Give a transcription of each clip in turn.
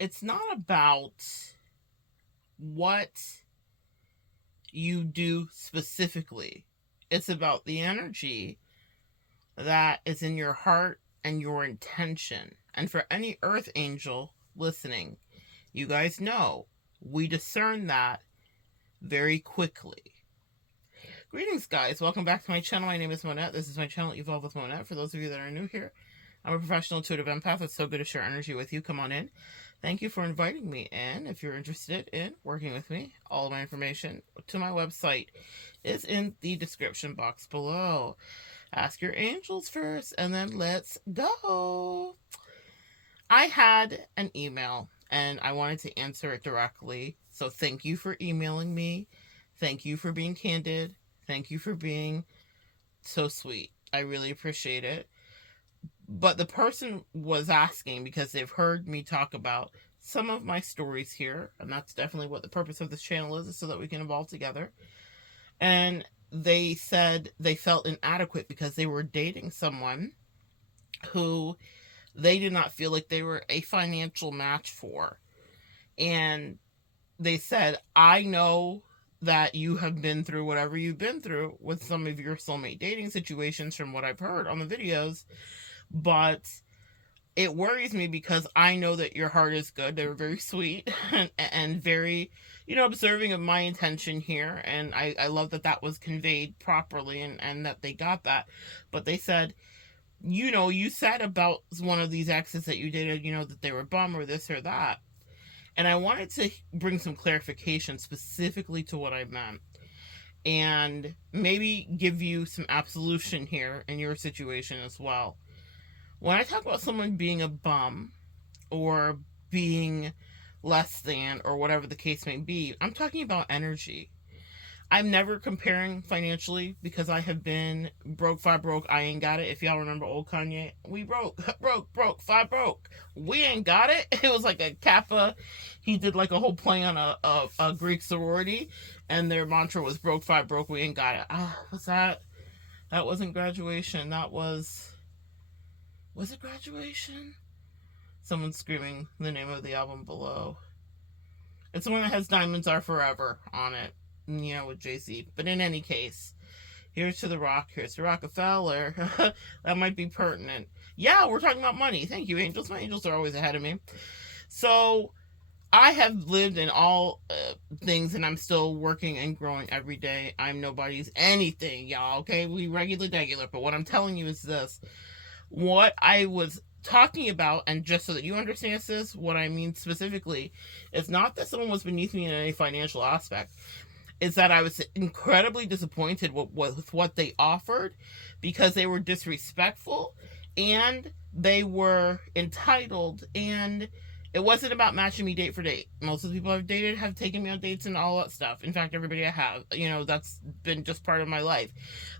it's not about what you do specifically. It's about the energy that is in your heart and your intention. And for any earth angel listening, you guys know we discern that very quickly. Greetings, guys. Welcome back to my channel. My name is Monette. This is my channel, Evolve with Monette. For those of you that are new here, I'm a professional intuitive empath. It's so good to share energy with you. Come on in. Thank you for inviting me in. If you're interested in working with me, all of my information to my website is in the description box below. Ask your angels first, and then let's go. I had an email, and I wanted to answer it directly. So thank you for emailing me. Thank you for being candid. Thank you for being so sweet. I really appreciate it. But the person was asking because they've heard me talk about some of my stories here, and that's definitely what the purpose of this channel is so that we can evolve together. And they said they felt inadequate because they were dating someone who they did not feel like they were a financial match for. And they said, I know that you have been through whatever you've been through with some of your soulmate dating situations from what I've heard on the videos, but it worries me because I know that your heart is good. They were very sweet and very, observing of my intention here. And I love that that was conveyed properly and that they got that. But they said, you said about one of these exes that you dated, that they were bum or this or that. And I wanted to bring some clarification specifically to what I meant and maybe give you some absolution here in your situation as well. When I talk about someone being a bum or being less than or whatever the case may be, I'm talking about energy. I'm never comparing financially because I have been broke, five broke, I ain't got it. If y'all remember old Kanye, we broke, five broke. We ain't got it. It was like a Kappa. He did like a whole play on a Greek sorority, and their mantra was broke, five broke, we ain't got it. What's that? That wasn't graduation. That was it graduation? Someone's screaming the name of the album below. It's the one that has Diamonds Are Forever on it. With Jay-Z. But in any case, here's to the rock. Here's to Rockefeller. That might be pertinent. Yeah, we're talking about money. Thank you, angels. My angels are always ahead of me. So I have lived in all things, and I'm still working and growing every day. I'm nobody's anything, y'all. Okay, we regular. But what I'm telling you is this: what I was talking about, and just so that you understand this, what I mean specifically is not that someone was beneath me in any financial aspect. Is that I was incredibly disappointed with what they offered because they were disrespectful and they were entitled, and it wasn't about matching me date for date. Most of the people I've dated have taken me on dates and all that stuff. In fact, everybody I have, that's been just part of my life.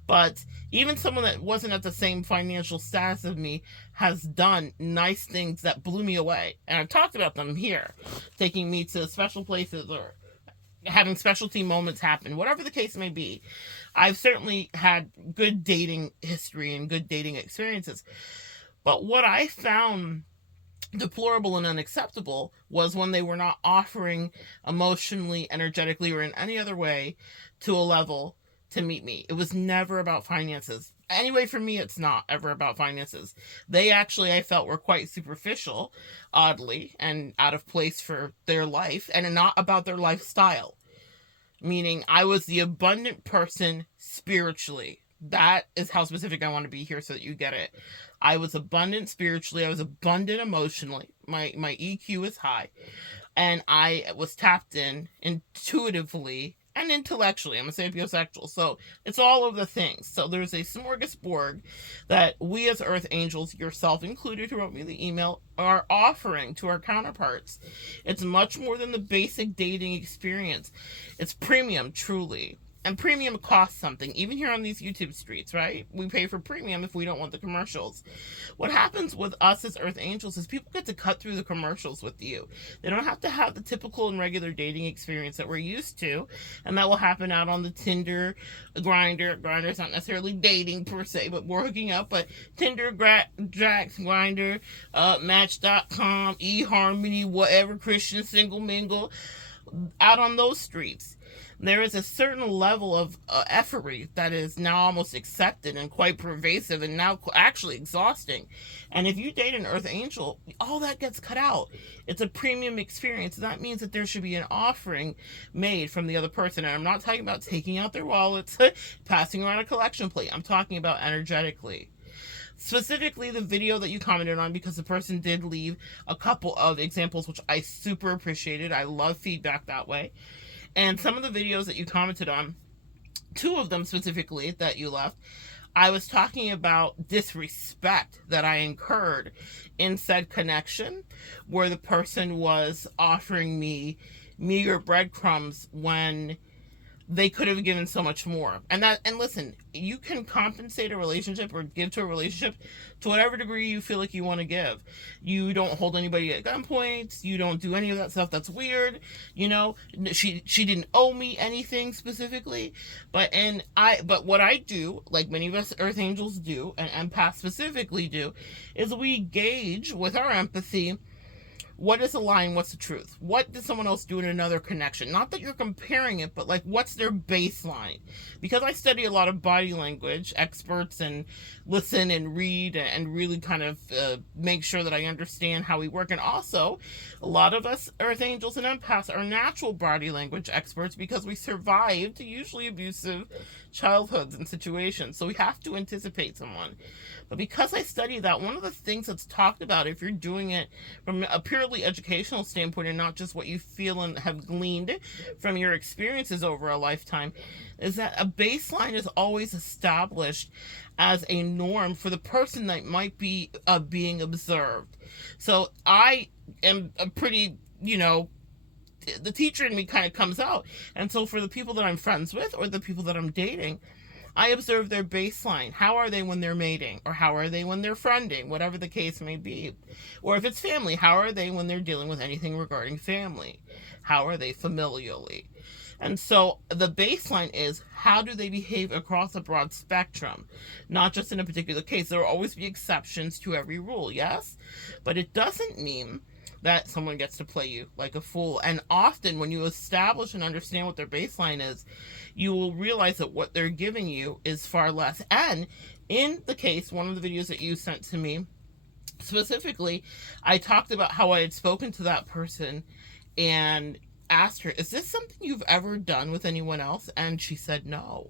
But even someone that wasn't at the same financial status of me has done nice things that blew me away. And I've talked about them here, taking me to special places or having specialty moments happen, whatever the case may be. I've certainly had good dating history and good dating experiences. But what I found deplorable and unacceptable was when they were not offering emotionally, energetically, or in any other way to a level to meet me. It was never about finances. Anyway, for me, it's not ever about finances. They actually, I felt, were quite superficial, oddly, and out of place for their life, and not about their lifestyle. Meaning, I was the abundant person spiritually. That is how specific I want to be here so that you get it. I was abundant spiritually. I was abundant emotionally. My EQ is high. And I was tapped in intuitively and intellectually. I'm a sapiosexual. So it's all of the things. So there's a smorgasbord that we as Earth Angels, yourself included, who wrote me the email, are offering to our counterparts. It's much more than the basic dating experience. It's premium, truly. And premium costs something, even here on these YouTube streets, right? We pay for premium if we don't want the commercials. What happens with us as Earth Angels is people get to cut through the commercials with you. They don't have to have the typical and regular dating experience that we're used to, and that will happen out on the Tinder, Grindr's not necessarily dating per se, but we're hooking up, but Tinder, Drax, Grindr, Match.com, eHarmony, whatever, Christian Single Mingle, out on those streets. There is a certain level of effortry that is now almost accepted and quite pervasive and now actually exhausting. And if you date an Earth Angel, all that gets cut out. It's a premium experience. That means that there should be an offering made from the other person. And I'm not talking about taking out their wallets, passing around a collection plate. I'm talking about energetically. Specifically the video that you commented on, because the person did leave a couple of examples, which I super appreciated. I love feedback that way. And some of the videos that you commented on, 2 of them specifically that you left, I was talking about disrespect that I incurred in said connection, where the person was offering me meager breadcrumbs when they could have given so much more. And listen, you can compensate a relationship or give to a relationship to whatever degree you feel like you want to give. You don't hold anybody at gunpoint. You don't do any of that stuff that's weird. You know, she didn't owe me anything specifically. But what I do, like many of us Earth Angels do, and empaths specifically do, is we gauge with our empathy, what is the line? What's the truth? What did someone else do in another connection? Not that you're comparing it, but like, what's their baseline? Because I study a lot of body language experts and listen and read and really kind of make sure that I understand how we work. And also, a lot of us Earth Angels and empaths are natural body language experts because we survived usually abusive childhoods and situations. So we have to anticipate someone. But because I study that, one of the things that's talked about, if you're doing it from a purely educational standpoint and not just what you feel and have gleaned from your experiences over a lifetime, is that a baseline is always established as a norm for the person that might be being observed. So I am a pretty, the teacher in me kind of comes out. And so for the people that I'm friends with or the people that I'm dating, I observe their baseline. How are they when they're mating? Or how are they when they're friending? Whatever the case may be. Or if it's family, how are they when they're dealing with anything regarding family? How are they familially? And so the baseline is, how do they behave across a broad spectrum? Not just in a particular case. There will always be exceptions to every rule, yes? But it doesn't mean that someone gets to play you like a fool. And often when you establish and understand what their baseline is, you will realize that what they're giving you is far less. And in the case, one of the videos that you sent to me, specifically, I talked about how I had spoken to that person and asked her, is this something you've ever done with anyone else? And she said no.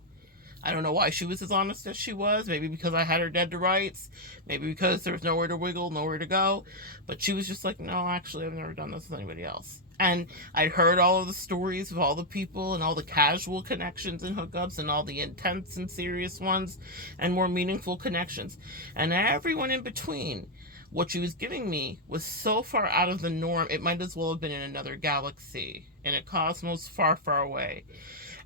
I don't know why she was as honest as she was. Maybe because I had her dead to rights. Maybe because there was nowhere to wiggle, nowhere to go. But she was just like, no, actually, I've never done this with anybody else. And I'd heard all of the stories of all the people and all the casual connections and hookups and all the intense and serious ones and more meaningful connections. And everyone in between, what she was giving me was so far out of the norm, it might as well have been in another galaxy, in a cosmos far, far away.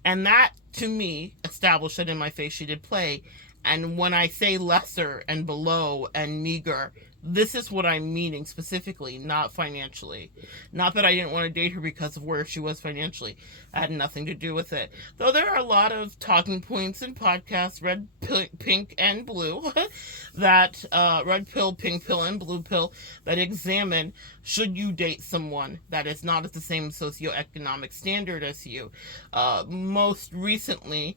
And that, to me, established that in my face she did play. And when I say lesser and below and meager, this is what I'm meaning specifically, not financially. Not that I didn't want to date her because of where she was financially. It had nothing to do with it. Though there are a lot of talking points in podcasts, red, pink, and blue, that red pill, pink pill, and blue pill, that examine, should you date someone that is not at the same socioeconomic standard as you. Most recently,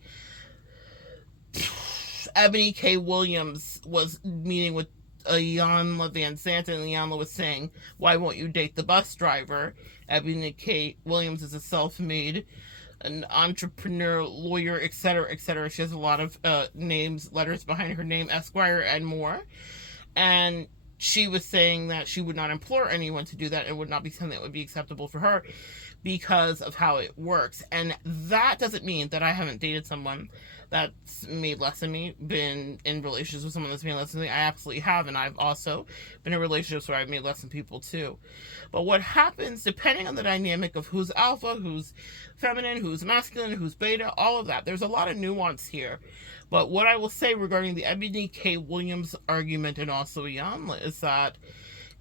Ebony K. Williams was meeting with Iyanla Van Sant, and Iyanla was saying, why won't you date the bus driver? Ebony K. Williams is a self-made, an entrepreneur, lawyer, etc., etc. She has a lot of names, letters behind her name, Esquire, and more. And she was saying that she would not implore anyone to do that. It would not be something that would be acceptable for her because of how it works. And that doesn't mean that I haven't dated someone that's made less than me, been in relationships with someone that's made less than me. I absolutely have, and I've also been in relationships where I've made less than people too. But what happens, depending on the dynamic of who's alpha, who's feminine, who's masculine, who's beta, all of that, there's a lot of nuance here. But what I will say regarding the Ebony K. Williams argument and also Iyanla is that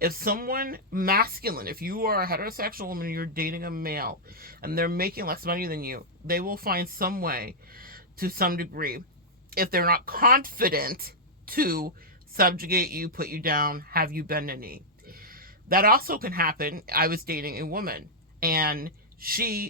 if someone masculine, if you are a heterosexual woman and you're dating a male and they're making less money than you, they will find some way, to some degree, if they're not confident, to subjugate you, put you down, have you bend a knee. That also can happen. I was dating a woman, and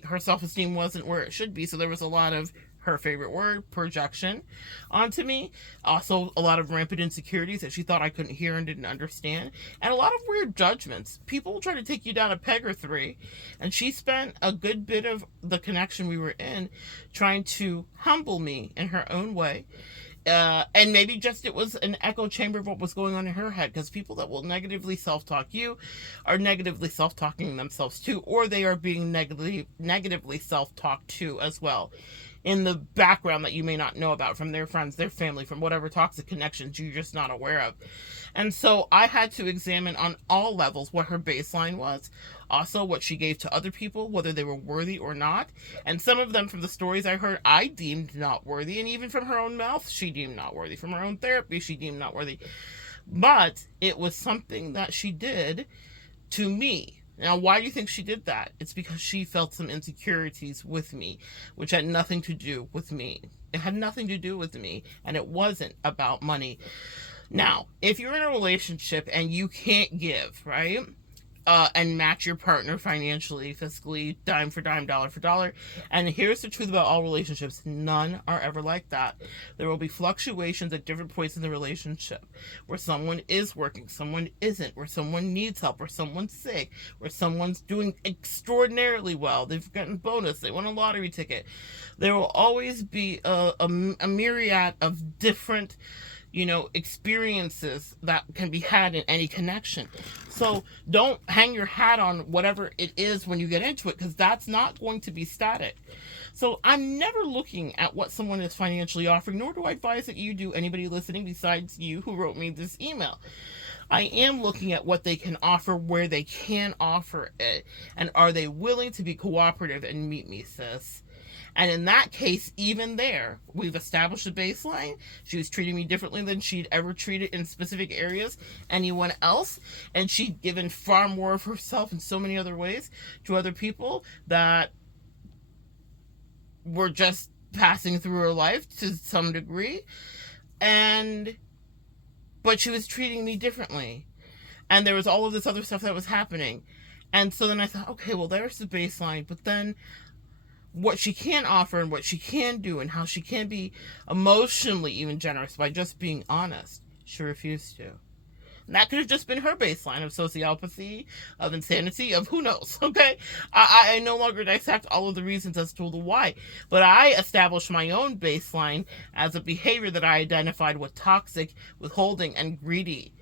her self-esteem wasn't where it should be, so there was a lot of, her favorite word, projection onto me. Also, a lot of rampant insecurities that she thought I couldn't hear and didn't understand. And a lot of weird judgments. People try to take you down a peg or three. And she spent a good bit of the connection we were in trying to humble me in her own way. And maybe just it was an echo chamber of what was going on in her head, because people that will negatively self-talk you are negatively self-talking themselves too, or they are being negatively self-talked to as well, in the background that you may not know about, from their friends, their family, from whatever toxic connections you're just not aware of. And so I had to examine on all levels what her baseline was, also what she gave to other people, whether they were worthy or not. And some of them, from the stories I heard, I deemed not worthy, and even from her own mouth, she deemed not worthy. From her own therapy, she deemed not worthy. But it was something that she did to me. Now, why do you think she did that? It's because she felt some insecurities with me, which had nothing to do with me. It had nothing to do with me, and it wasn't about money. Now, if you're in a relationship and you can't give, right, and match your partner financially, fiscally, dime for dime, dollar for dollar, and here's the truth about all relationships, none are ever like that. There will be fluctuations at different points in the relationship, where someone is working, someone isn't, where someone needs help, where someone's sick, where someone's doing extraordinarily well, they've gotten a bonus, they won a lottery ticket. There will always be a myriad of different experiences that can be had in any connection. So don't hang your hat on whatever it is when you get into it, because that's not going to be static. So I'm never looking at what someone is financially offering, nor do I advise that you do, anybody listening besides you who wrote me this email. I am looking at what they can offer, where they can offer it, and are they willing to be cooperative and meet me, sis? And in that case, even there, we've established a baseline. She was treating me differently than she'd ever treated in specific areas anyone else. And she'd given far more of herself in so many other ways to other people that were just passing through her life to some degree. But she was treating me differently. And there was all of this other stuff that was happening. And so then I thought, okay, well, there's the baseline. But then what she can offer and what she can do and how she can be emotionally even generous by just being honest, she refused to. And that could have just been her baseline of sociopathy, of insanity, of who knows, okay? I no longer dissect all of the reasons as to the why, but I established my own baseline as a behavior that I identified with toxic, withholding, and greedy.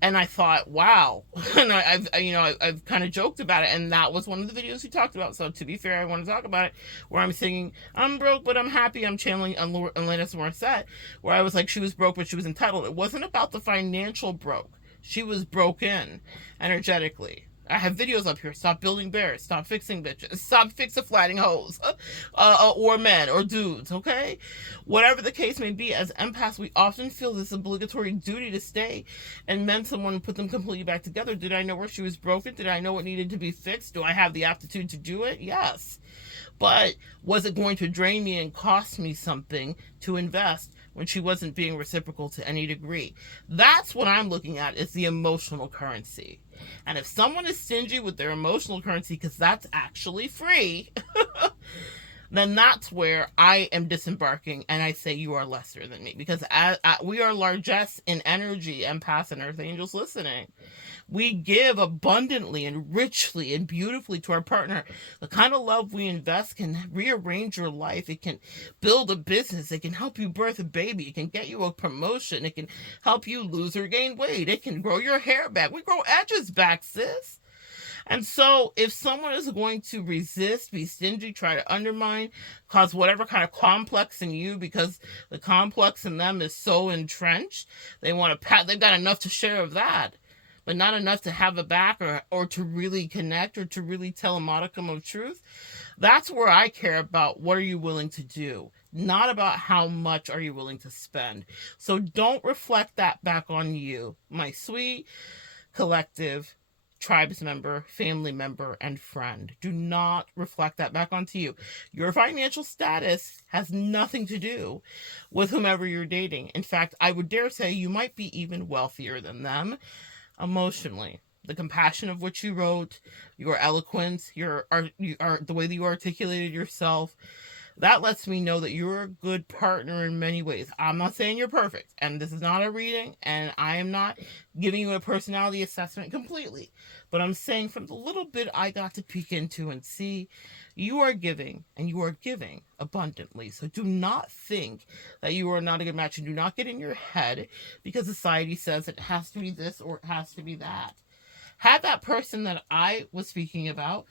And I thought, wow. And I've kind of joked about it. And that was one of the videos we talked about. So to be fair, I want to talk about it, where I'm singing, I'm broke, but I'm happy. I'm channeling Alanis Morissette, where I was like, she was broke, but she was entitled. It wasn't about the financial broke. She was broken energetically. I have videos up here. Stop building bears. Stop fixing bitches. Stop fix-a-flatting hoes. Or men or dudes, okay? Whatever the case may be, as empaths, we often feel this obligatory duty to stay and mend someone and put them completely back together. Did I know where she was broken? Did I know what needed to be fixed? Do I have the aptitude to do it? Yes. But was it going to drain me and cost me something to invest when she wasn't being reciprocal to any degree? That's what I'm looking at, is the emotional currency. And if someone is stingy with their emotional currency, because that's actually free, then that's where I am disembarking and I say you are lesser than me. Because we are largesse in energy, empaths and earth angels listening. We give abundantly and richly and beautifully to our partner. The kind of love we invest can rearrange your life. It can build a business. It can help you birth a baby. It can get you a promotion. It can help you lose or gain weight. It can grow your hair back. We grow edges back, sis. And so if someone is going to resist, be stingy, try to undermine, cause whatever kind of complex in you, because the complex in them is so entrenched, they want to they've got enough to share of that, but not enough to have it back, or to really connect, or to really tell a modicum of truth. That's where I care about what are you willing to do, not about how much are you willing to spend. So don't reflect that back on you, my sweet collective tribes member, family member, and friend. Do not reflect that back onto you. Your financial status has nothing to do with whomever you're dating. In fact, I would dare say you might be even wealthier than them emotionally. The compassion of which you wrote, your eloquence, the way that you articulated yourself, that lets me know that you're a good partner in many ways. I'm not saying you're perfect, and this is not a reading, and I am not giving you a personality assessment completely, but I'm saying from the little bit I got to peek into and see, you are giving, and you are giving abundantly. So do not think that you are not a good match, and do not get in your head because society says it has to be this or it has to be that. Had that person that I was speaking about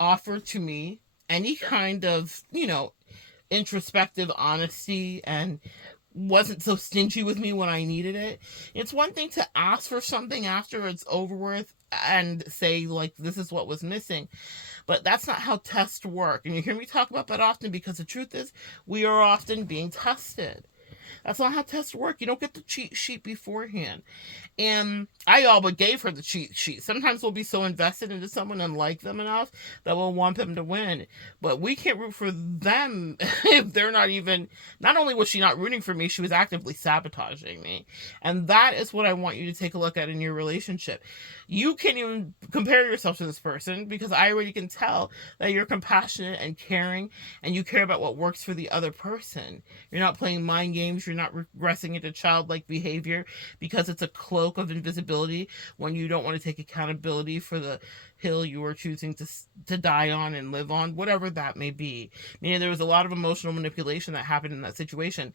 offer to me any kind of, introspective honesty and wasn't so stingy with me when I needed it. It's one thing to ask for something after it's over with and say, like, this is what was missing. But that's not how tests work. And you hear me talk about that often because the truth is we are often being tested. That's not how tests work. You don't get the cheat sheet beforehand. And I all but gave her the cheat sheet. Sometimes we'll be so invested into someone and like them enough that we'll want them to win. But we can't root for them if they're not only was she not rooting for me, she was actively sabotaging me. And that is what I want you to take a look at in your relationship. You can't even compare yourself to this person because I already can tell that you're compassionate and caring and you care about what works for the other person. You're not playing mind games. You're not regressing into childlike behavior because it's a cloak of invisibility when you don't want to take accountability for the hill you are choosing to die on and live on, whatever that may be. Meaning there was a lot of emotional manipulation that happened in that situation.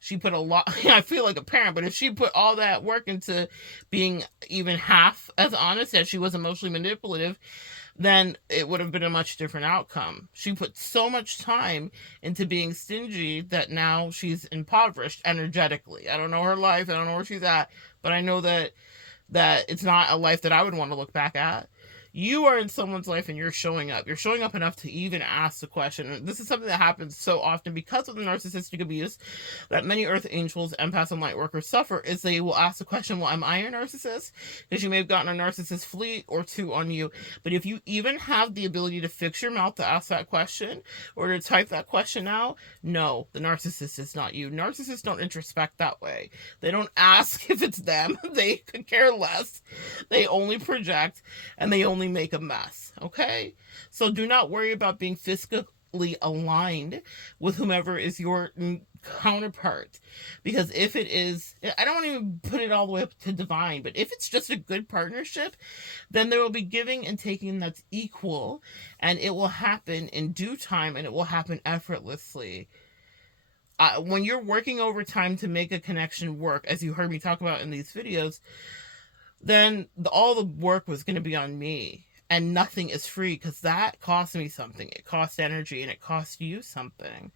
She put a lot, I feel like a parent, but if she put all that work into being even half as honest as she was emotionally manipulative, then it would have been a much different outcome. She put so much time into being stingy that now she's impoverished energetically. I don't know her life. I don't know where she's at, but I know that it's not a life that I would want to look back at. You are in someone's life and you're showing up. You're showing up enough to even ask the question. And this is something that happens so often because of the narcissistic abuse that many earth angels, empaths, and light workers suffer is they will ask the question, well, am I a narcissist? Because you may have gotten a narcissist fleet or two on you. But if you even have the ability to fix your mouth to ask that question or to type that question out, no, the narcissist is not you. Narcissists don't introspect that way. They don't ask if it's them. They could care less. They only project and they only make a mess. Okay, so do not worry about being fiscally aligned with whomever is your counterpart, because if it is, I don't want to even put it all the way up to divine, but if it's just a good partnership, then there will be giving and taking that's equal, and it will happen in due time and it will happen effortlessly. When you're working overtime to make a connection work, as you heard me talk about in these videos, then all the work was going to be on me, and nothing is free because that cost me something. It cost energy, and it cost you something.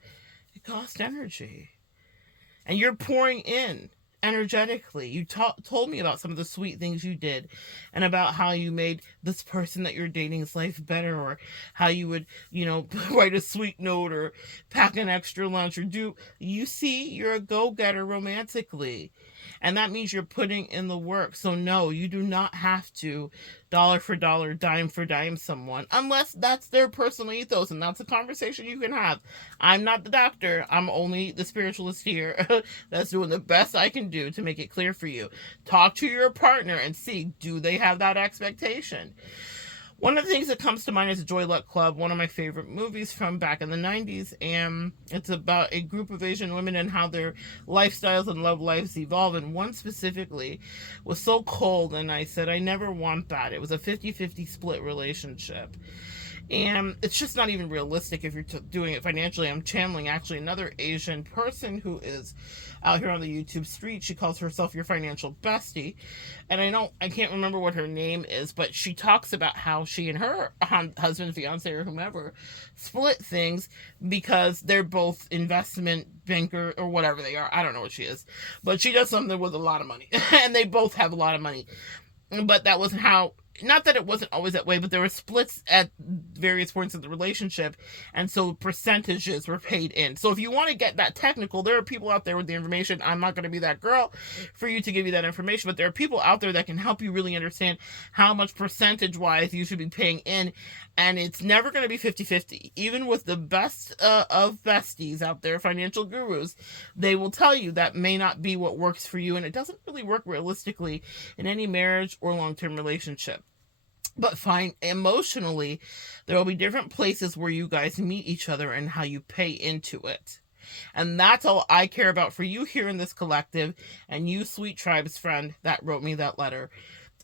It cost energy, and you're pouring in energetically. You told me about some of the sweet things you did and about how you made this person that you're dating's life better, or how you would, write a sweet note or pack an extra lunch or you're a go-getter romantically. And that means you're putting in the work. So no, you do not have to dollar for dollar, dime for dime someone, unless that's their personal ethos, and that's a conversation you can have. I'm not the doctor. I'm only the spiritualist here that's doing the best I can do to make it clear for you. Talk to your partner and see, do they have that expectation? One of the things that comes to mind is Joy Luck Club, one of my favorite movies from back in the 90s, and it's about a group of Asian women and how their lifestyles and love lives evolve, and one specifically was so cold, and I said, I never want that. It was a 50-50 split relationship. And it's just not even realistic if you're doing it financially. I'm channeling actually another Asian person who is out here on the YouTube street. She calls herself your financial bestie. And I can't remember what her name is, but she talks about how she and her husband, fiance, or whomever split things because they're both investment banker or whatever they are. I don't know what she is, but she does something with a lot of money and they both have a lot of money. But that wasn't how, not that it wasn't always that way, but there were splits at various points of the relationship, and so percentages were paid in. So if you want to get that technical, there are people out there with the information. I'm not going to be that girl for you to give you that information, but there are people out there that can help you really understand how much percentage wise you should be paying in, and it's never going to be 50-50. Even with the best of besties out there, financial gurus, they will tell you that may not be what works for you, and it doesn't really work realistically in any marriage or long-term relationship. But fine, emotionally, there will be different places where you guys meet each other and how you pay into it. And that's all I care about for you here in this collective, and you, sweet tribes friend that wrote me that letter,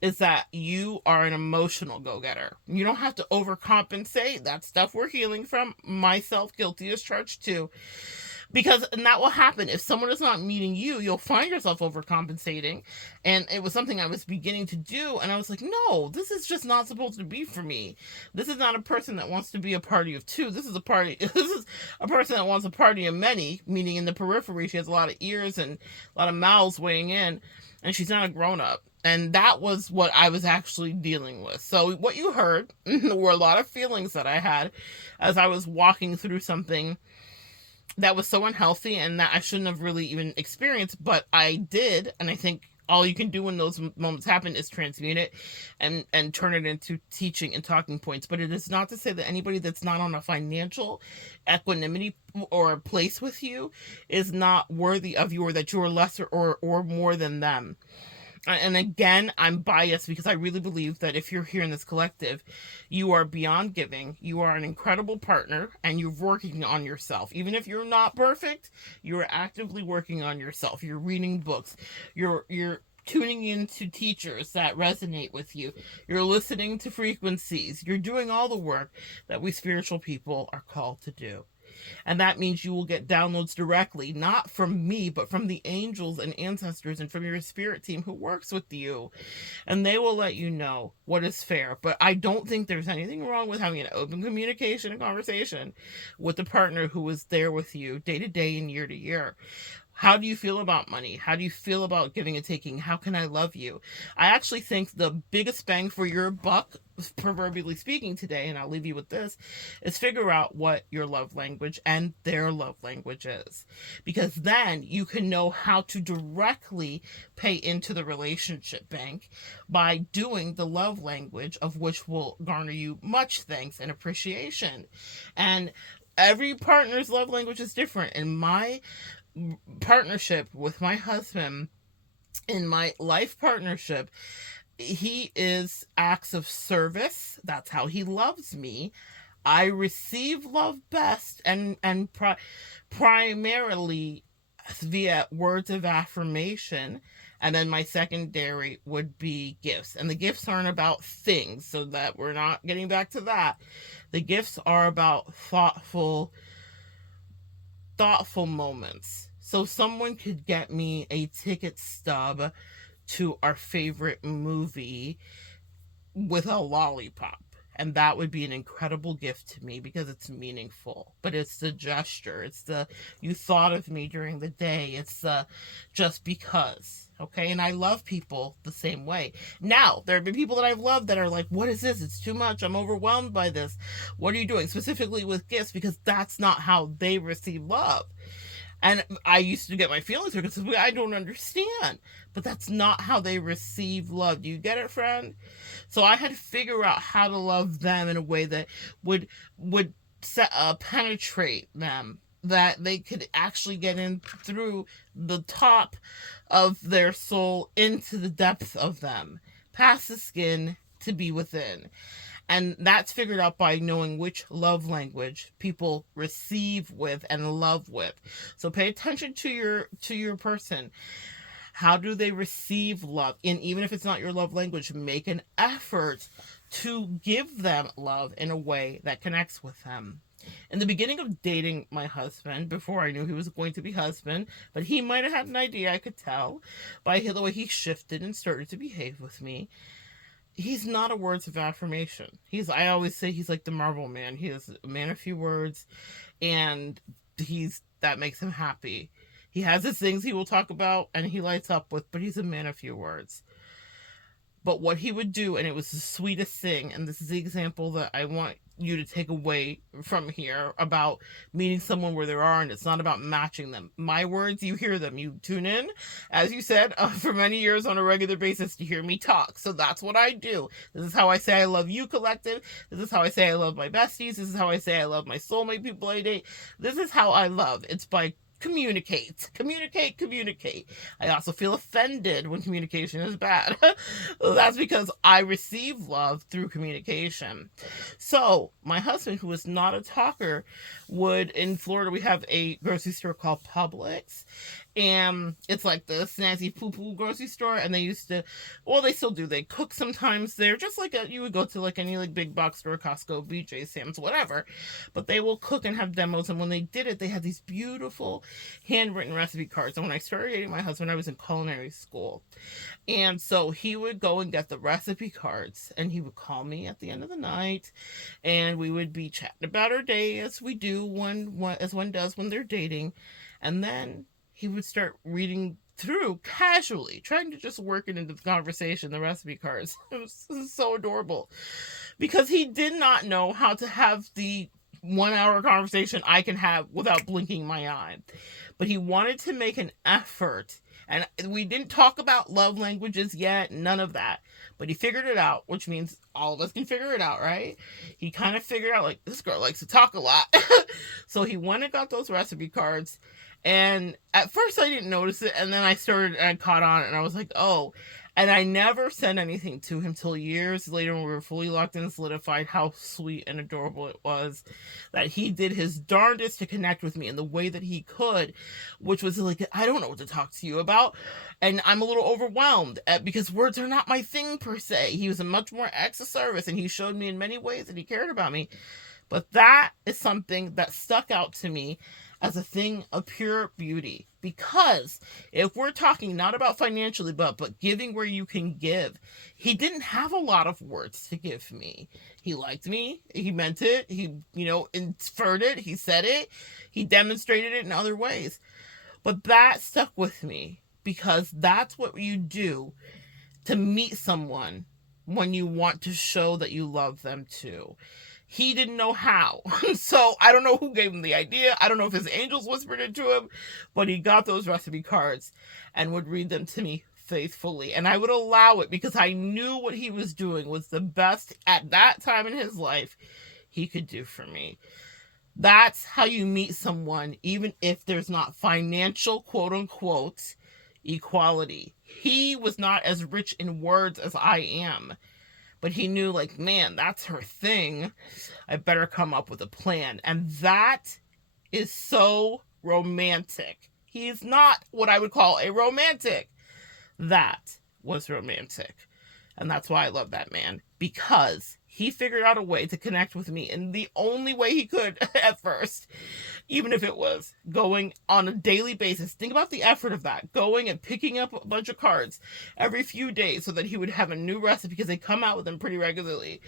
is that you are an emotional go-getter. You don't have to overcompensate. That stuff we're healing from. Myself, guilty as charged too. Because, and that will happen. If someone is not meeting you, you'll find yourself overcompensating. And it was something I was beginning to do. And I was like, no, this is just not supposed to be for me. This is not a person that wants to be a party of two. This is a person that wants a party of many, meaning in the periphery, she has a lot of ears and a lot of mouths weighing in. And she's not a grown-up. And that was what I was actually dealing with. So what you heard were a lot of feelings that I had as I was walking through something that was so unhealthy and that I shouldn't have really even experienced, but I did. And I think all you can do when those moments happen is transmute it and turn it into teaching and talking points. But it is not to say that anybody that's not on a financial equanimity or place with you is not worthy of you, or that you're lesser or more than them. And again, I'm biased because I really believe that if you're here in this collective, you are beyond giving. You are an incredible partner, and you're working on yourself. Even if you're not perfect, you're actively working on yourself. You're reading books. You're tuning into teachers that resonate with you. You're listening to frequencies. You're doing all the work that we spiritual people are called to do. And that means you will get downloads directly, not from me, but from the angels and ancestors and from your spirit team who works with you. And they will let you know what is fair. But I don't think there's anything wrong with having an open communication and conversation with the partner who is there with you day to day and year to year. How do you feel about money? How do you feel about giving and taking? How can I love you? I actually think the biggest bang for your buck, proverbially speaking today, and I'll leave you with this, is figure out what your love language and their love language is. Because then you can know how to directly pay into the relationship bank by doing the love language, of which will garner you much thanks and appreciation. And every partner's love language is different. In my partnership with my husband, in my life partnership, he is acts of service. That's how he loves me. I receive love best and primarily via words of affirmation. And then my secondary would be gifts. And the gifts aren't about things, so that we're not getting back to that. The gifts are about thoughtful moments. So someone could get me a ticket stub to our favorite movie with a lollipop, and that would be an incredible gift to me because it's meaningful. But it's the gesture, it's the you thought of me during the day, it's the just because. Okay, and I love people the same way. Now, there have been people that I've loved that are like, what is this? It's too much. I'm overwhelmed by this. What are you doing? Specifically with gifts, because that's not how they receive love. And I used to get my feelings hurt because I don't understand. But that's not how they receive love. Do you get it, friend? So I had to figure out how to love them in a way that would penetrate them, that they could actually get in through the top of their soul into the depth of them, past the skin to be within. And that's figured out by knowing which love language people receive with and love with. So pay attention to your person. How do they receive love? And even if it's not your love language, make an effort to give them love in a way that connects with them. In the beginning of dating my husband, before I knew he was going to be husband, but he might have had an idea, I could tell by the way he shifted and started to behave with me. He's not a words of affirmation. I always say he's like the Marvel Man. He is a man of few words, and that makes him happy. He has his things he will talk about and he lights up with, but he's a man of few words. But what he would do, and it was the sweetest thing, and this is the example that I want you to take away from here about meeting someone where they are, and it's not about matching them. My words, you hear them. You tune in, as you said, for many years on a regular basis to hear me talk. So that's what I do. This is how I say I love you, collective. This is how I say I love my besties. This is how I say I love my soulmate people I date. This is how I love. It's by communicate. I also feel offended when communication is bad. That's because I receive love through communication. So my husband, who is not a talker, in Florida, we have a grocery store called Publix, and it's like the snazzy poo-poo grocery store, and they used to, well, they still do, they cook sometimes there, just like you would go to like any like big box store, Costco, BJ, Sam's, whatever, but they will cook and have demos. And when they did it, they had these beautiful handwritten recipe cards. And when I started dating my husband, I was in culinary school, and so he would go and get the recipe cards, and he would call me at the end of the night, and we would be chatting about our day, as we do as one does when they're dating. And then he would start reading through casually, trying to just work it into the conversation, the recipe cards. It was so adorable, because he did not know how to have the 1 hour conversation I can have without blinking my eye. But he wanted to make an effort. And we didn't talk about love languages yet, none of that. But he figured it out, which means all of us can figure it out, right? He kind of figured out, like, this girl likes to talk a lot. So he went and got those recipe cards. And at first I didn't notice it. And then I caught on, and I was like, oh. And I never said anything to him till years later, when we were fully locked in and solidified, how sweet and adorable it was that he did his darndest to connect with me in the way that he could, which was like, I don't know what to talk to you about, and I'm a little overwhelmed because words are not my thing per se. He was a much more acts of service, and he showed me in many ways that he cared about me. But that is something that stuck out to me as a thing of pure beauty. Because if we're talking not about financially, but giving where you can give, he didn't have a lot of words to give me. He liked me. He meant it. He, inferred it. He said it. He demonstrated it in other ways. But that stuck with me, because that's what you do to meet someone when you want to show that you love them too. He didn't know how. So I don't know who gave him the idea. I don't know if his angels whispered it to him, but he got those recipe cards and would read them to me faithfully. And I would allow it, because I knew what he was doing was the best at that time in his life he could do for me. That's how you meet someone, even if there's not financial, quote unquote, equality. He was not as rich in words as I am. But he knew, like, man, that's her thing. I better come up with a plan. And that is so romantic. He's not what I would call a romantic. That was romantic. And that's why I love that man. Because he figured out a way to connect with me in the only way he could at first. Even if it was going on a daily basis. Think about the effort of that. Going and picking up a bunch of cards every few days so that he would have a new recipe, because they come out with them pretty regularly.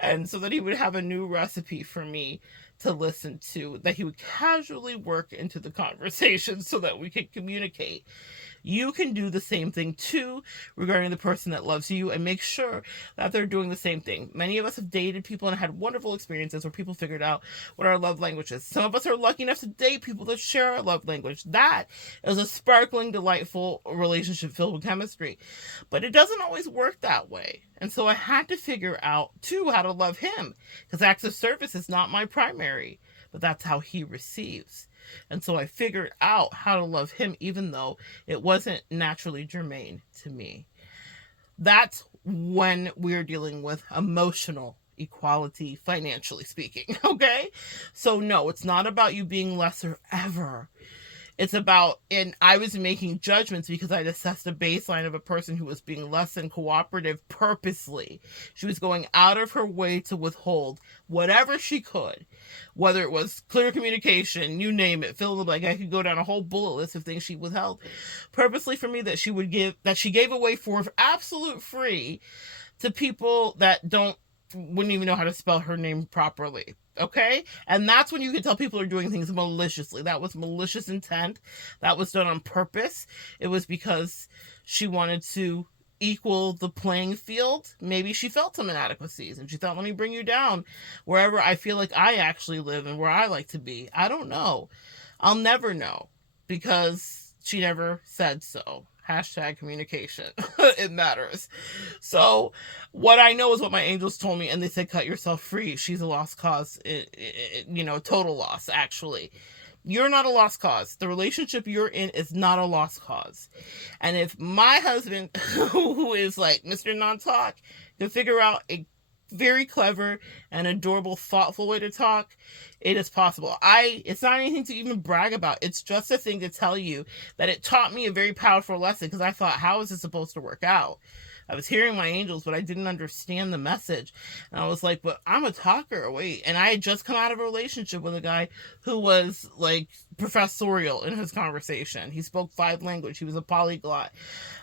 And so that he would have a new recipe for me to listen to, that he would casually work into the conversation so that we could communicate. You can do the same thing too regarding the person that loves you, and make sure that they're doing the same thing. Many of us have dated people and had wonderful experiences where people figured out what our love language is. Some of us are lucky enough to date people that share our love language. That is a sparkling, delightful relationship filled with chemistry. But it doesn't always work that way. And so I had to figure out too how to love him, because acts of service is not my primary, but that's how he receives. And so I figured out how to love him, even though it wasn't naturally germane to me. That's when we're dealing with emotional equality, financially speaking, okay? So no, it's not about you being lesser ever. It's about, and I was making judgments because I'd assessed a baseline of a person who was being less than cooperative purposely. She was going out of her way to withhold whatever she could, whether it was clear communication, you name it, fill in the blank. I could go down a whole bullet list of things she withheld purposely from me that she gave away for absolute free to people that wouldn't even know how to spell her name properly. Okay? And that's when you can tell people are doing things maliciously. That was malicious intent. That was done on purpose. It was because she wanted to equal the playing field. Maybe she felt some inadequacies and she thought, let me bring you down wherever I feel like I actually live and where I like to be. I don't know. I'll never know because she never said so. Hashtag communication. It matters. So what I know is what my angels told me, and they said, cut yourself free. She's a lost cause. Total loss, actually. You're not a lost cause. The relationship you're in is not a lost cause. And if my husband, who is like Mr. Non-Talk, can figure out a very clever and adorable, thoughtful way to talk, it is possible. It's not anything to even brag about. It's just a thing to tell you that it taught me a very powerful lesson, because I thought, how is this supposed to work out? I was hearing my angels, but I didn't understand the message. And I was like, but I'm a talker. Wait. And I had just come out of a relationship with a guy who was like professorial in his conversation. He spoke 5 languages. He was a polyglot.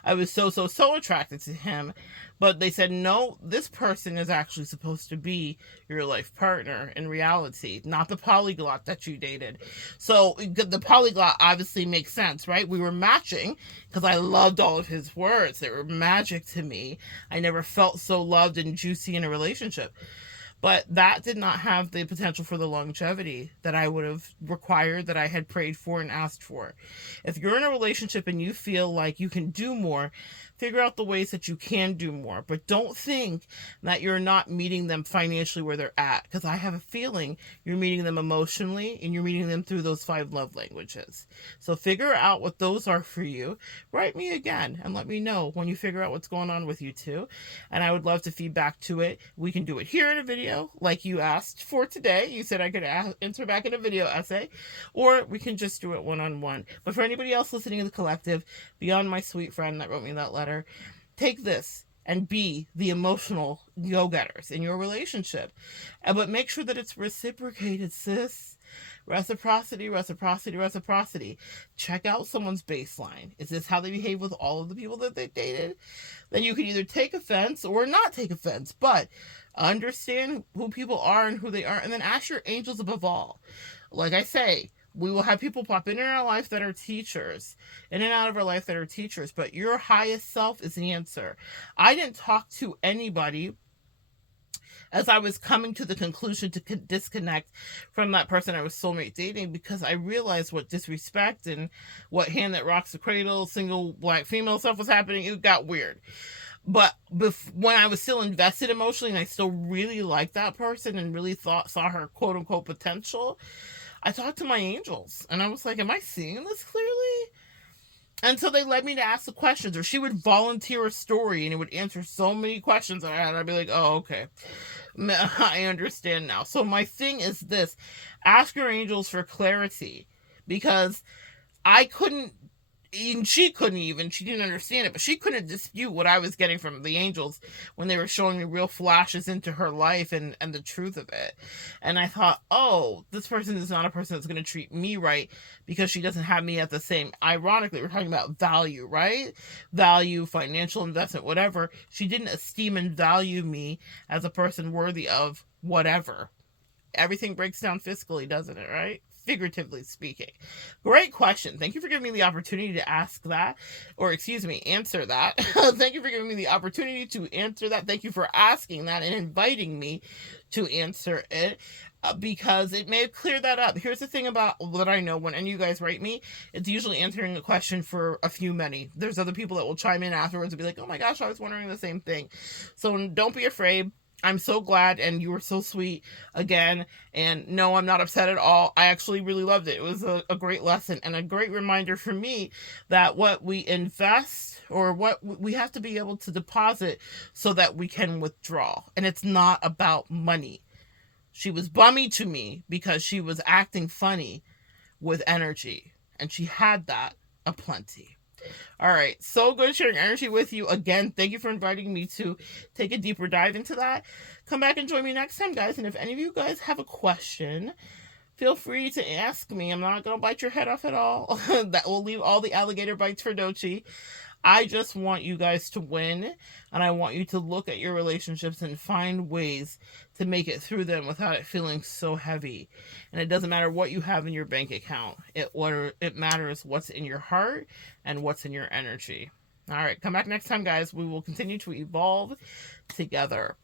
I was so attracted to him. But they said, no, this person is actually supposed to be your life partner in reality, not the polyglot that you dated. So the polyglot obviously makes sense, right? We were matching because I loved all of his words. They were magic to me. I never felt so loved and juicy in a relationship. But that did not have the potential for the longevity that I would have required, that I had prayed for and asked for. If you're in a relationship and you feel like you can do more, figure out the ways that you can do more. But don't think that you're not meeting them financially where they're at, because I have a feeling you're meeting them emotionally and you're meeting them through those 5 love languages. So figure out what those are for you. Write me again and let me know when you figure out what's going on with you too. And I would love to feedback to it. We can do it here in a video like you asked for today. You said I could answer back in a video essay, or we can just do it one-on-one. But for anybody else listening in the collective, beyond my sweet friend that wrote me that letter, take this and be the emotional go-getters in your relationship. But make sure that it's reciprocated, sis. Reciprocity, reciprocity, reciprocity. Check out someone's baseline. Is this how they behave with all of the people that they dated? Then you can either take offense or not take offense, but understand who people are and who they aren't, and then ask your angels above all. Like I say, we will have people pop in our life that are teachers, in and out of our life that are teachers, but your highest self is the answer. I didn't talk to anybody as I was coming to the conclusion to disconnect from that person I was soulmate dating, because I realized what disrespect and what hand that rocks the cradle, single black female stuff was happening. It got weird. But when I was still invested emotionally and I still really liked that person and really saw her quote unquote potential, I talked to my angels and I was like, am I seeing this clearly? And so they led me to ask the questions, or she would volunteer a story and it would answer so many questions that I had. I'd be like, oh, okay. I understand now. So my thing is this: ask your angels for clarity, because I couldn't, and she didn't understand it, but she couldn't dispute what I was getting from the angels when they were showing me real flashes into her life and the truth of it. And I thought, oh, this person is not a person that's going to treat me right because she doesn't have me at the same. Ironically, we're talking about value, right? Value, financial investment, whatever. She didn't esteem and value me as a person worthy of whatever. Everything breaks down fiscally, doesn't it, right? Figuratively speaking. Great question. Thank you for giving me the opportunity to answer that. Thank you for giving me the opportunity to answer that. Thank you for asking that and inviting me to answer it, because it may have cleared that up. Here's the thing about what I know and you guys write me, it's usually answering a question for a few many. There's other people that will chime in afterwards and be like, oh my gosh, I was wondering the same thing. So don't be afraid. I'm so glad, and you were so sweet again. And no, I'm not upset at all. I actually really loved it. It was a great lesson and a great reminder for me that what we invest, or what we have to be able to deposit so that we can withdraw. And it's not about money. She was bummy to me because she was acting funny with energy. and she had that aplenty. All right, so good sharing energy with you. Again, thank you for inviting me to take a deeper dive into that. Come back and join me next time, guys. And if any of you guys have a question, feel free to ask me. I'm not going to bite your head off at all. That will leave all the alligator bites for Dochi. I just want you guys to win, and I want you to look at your relationships and find ways to make it through them without it feeling so heavy. And it doesn't matter what you have in your bank account. It matters what's in your heart and what's in your energy. All right, come back next time, guys. We will continue to evolve together.